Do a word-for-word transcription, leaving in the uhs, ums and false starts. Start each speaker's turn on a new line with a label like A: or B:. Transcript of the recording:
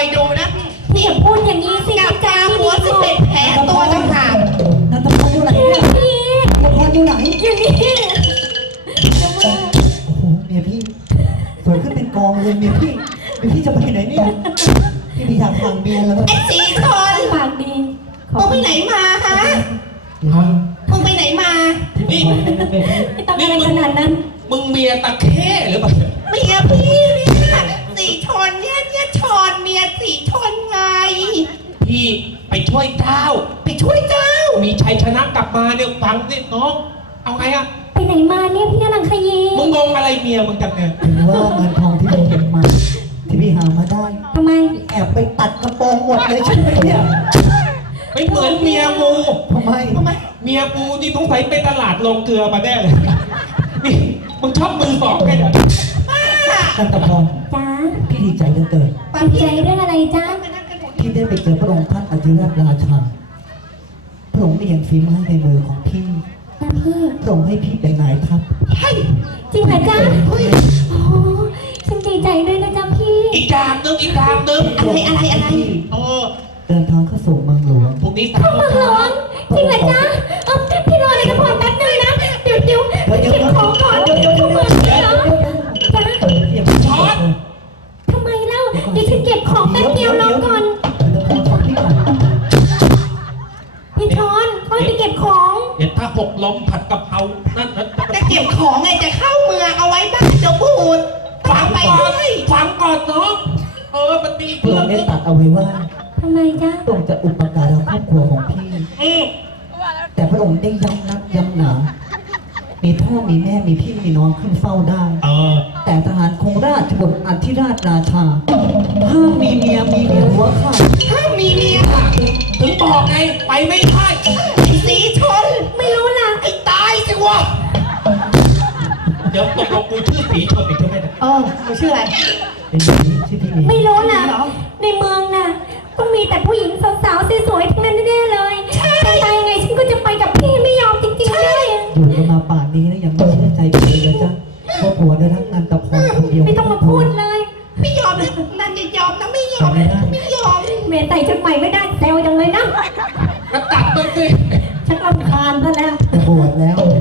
A: อยดูนะ
B: พี่อย่าพูดอย่างนี้สิ
A: กับกาหัวสิบเอ็ดแผลตัวต่างหาก
C: นันทพรอยู่ไหนเนี่ย
B: พี่
C: นันทพรอยู่ไหน
B: อยู่นี่จะมา
C: โอ้โหเมียพี่สวยขึ้นเป็นกองเลยเมียพี่เมียพี่จะไปไหนเนี่ยพี่พี่อยากฟังเมียแล้ว
A: ไอ้สีทน
B: ปากดี
A: มึงไปไหนมาฮะ
C: ฮะ
A: มึงไปไหนมา
D: นี่
B: ไม่ต้องอะไรขนาดนั้น
D: มึงเมียตะเข้หรือเปล่า
A: เมียพี่เนี่ยสีชนเนี่ยเนี่ยชอนเมียสีชนไง
D: พี่ไปช่วยเจ้า
A: ไปช่วยเจ้า
D: มีชัยชนะกลับมาเนี่ยฟังสิน้อง เอาไงอะ
B: ไปไหนมาเนี่ยพี่นางขยี
D: มึงงงอะไรเมียมึงจังเนี่ย
C: ถือว่าเงินทองที่พี่เก็บมา ที่พี่หามาได้
B: ทำไม
C: แอบไปตัดกระโปรงหมดเลยใช่ไหมเนี่ย
D: ไม่เหมือนเมียกู
C: ทำไม
A: ทำไม
D: เมียกูนี่ต้องไปไปตลาดลงเกลือมาแน่เลยนี่มึงชอบมือสองกันเหรอ
C: นันทพร
B: จ้า
C: พี่ดีใจเหลือเกิน
B: ดีใจเรื่องอะไรจ้า
C: ที่ได้ไปเจอพระองค์ท่านอธิราชราชาพระองค์ได้ยังฝีไม้ในมือของพี่
B: จ้าพี่
C: พระองค์ให้พี่เป็นนายทัพ
B: จริงเหรอจ้าโอ้ฉันดีใจด้วยนะจ้าพี่
D: อีกอย่างหนึงอีกอย่างหนึง
A: อะไรอะไรอะไร
D: เออ
C: เดินทางเข้าสู่เมืองหลวง
D: พรุ่งนี้สาม
B: เมืองหลวงจริงเหรอจ้าเออพี่รอเลยนะพอแป๊บนึงนะเดี๋ยวเดี๋ยวเก็บของก่อนเดี๋ยวเดี๋ยวเข้าเมืองเลยเหรอจ้า
C: ช็อต
B: ทำไมเล่าเดี๋ยวฉันเก็บของแป๊บเดียวรอก่อน พี่ช้อนค่อยไปเก็บของ
D: เดี๋ยวถ้าหกล้มผัดกะเพรานั่นนั่น
A: จะเก็บของไงจะเข้าเมืองเอาไว้บ้านเดี๋ยวพูด
D: ฟัง
A: ไป
D: ก่อน
A: ด้วย
D: ฟังก่อนน้องเออมันมี
C: พระ
D: เรื่
C: อ
D: อง ง
C: ค์ได้
D: นึง
C: ตัดเอาไว้ว่า
B: ทำไมจ้า
C: พระองค์จะอุปการะครอบครัวของพี่
D: อืม
C: แต่พระองค์ได้ย้ำนักย้ำหนา มีพ่อมีแม่มีพี่มีน้องขึ้นเฝ้าได้
D: เออ
C: แต่ทหารคงราชบุตรอธิราชราชาห้ามมีเมียมีเมียหัวขาด
A: ถ้ามีเมีย
D: ถึงบอกไงไปไม่ได้
A: ไอ้สีชน
B: ไม่รู้ล่ะ
A: ไอ้ตายสิวะ
D: เดี๋ยวตกลงกูชื่อสีชนอีกใช่ไหมเนี่ย
A: เออมึงชื่ออะไร
C: เป็นอย่างนี้ชื่อพี่มี
B: ไม่รู้ล่ะในเมืองน่ะต้องมีแต่ผู้หญิงสาวๆสวยๆทั้งนั้นแน่ๆเลยแต่ตายยังไงฉันก็จะไปกับพี่ไม่ยอมจริงๆเลย
C: อยู่กันมาป่านนี้แล้วยังไม่เชื่อใจกันเลยนะจ๊ะว่าผัวได้รักนันตพรคนเดียว
B: ไม่ต้องมาพูดเลย
A: ไม่ยอมนะนันจะยอมนะไม่ยอมไม่ยอม
B: เมย์ใส่ชุดใหม่ไม่ได้แซวจังเลยนะ
D: ก็ตัดตัวสิ
B: ฉันรำคาญซะแล้ว
C: จะบวชแล้ว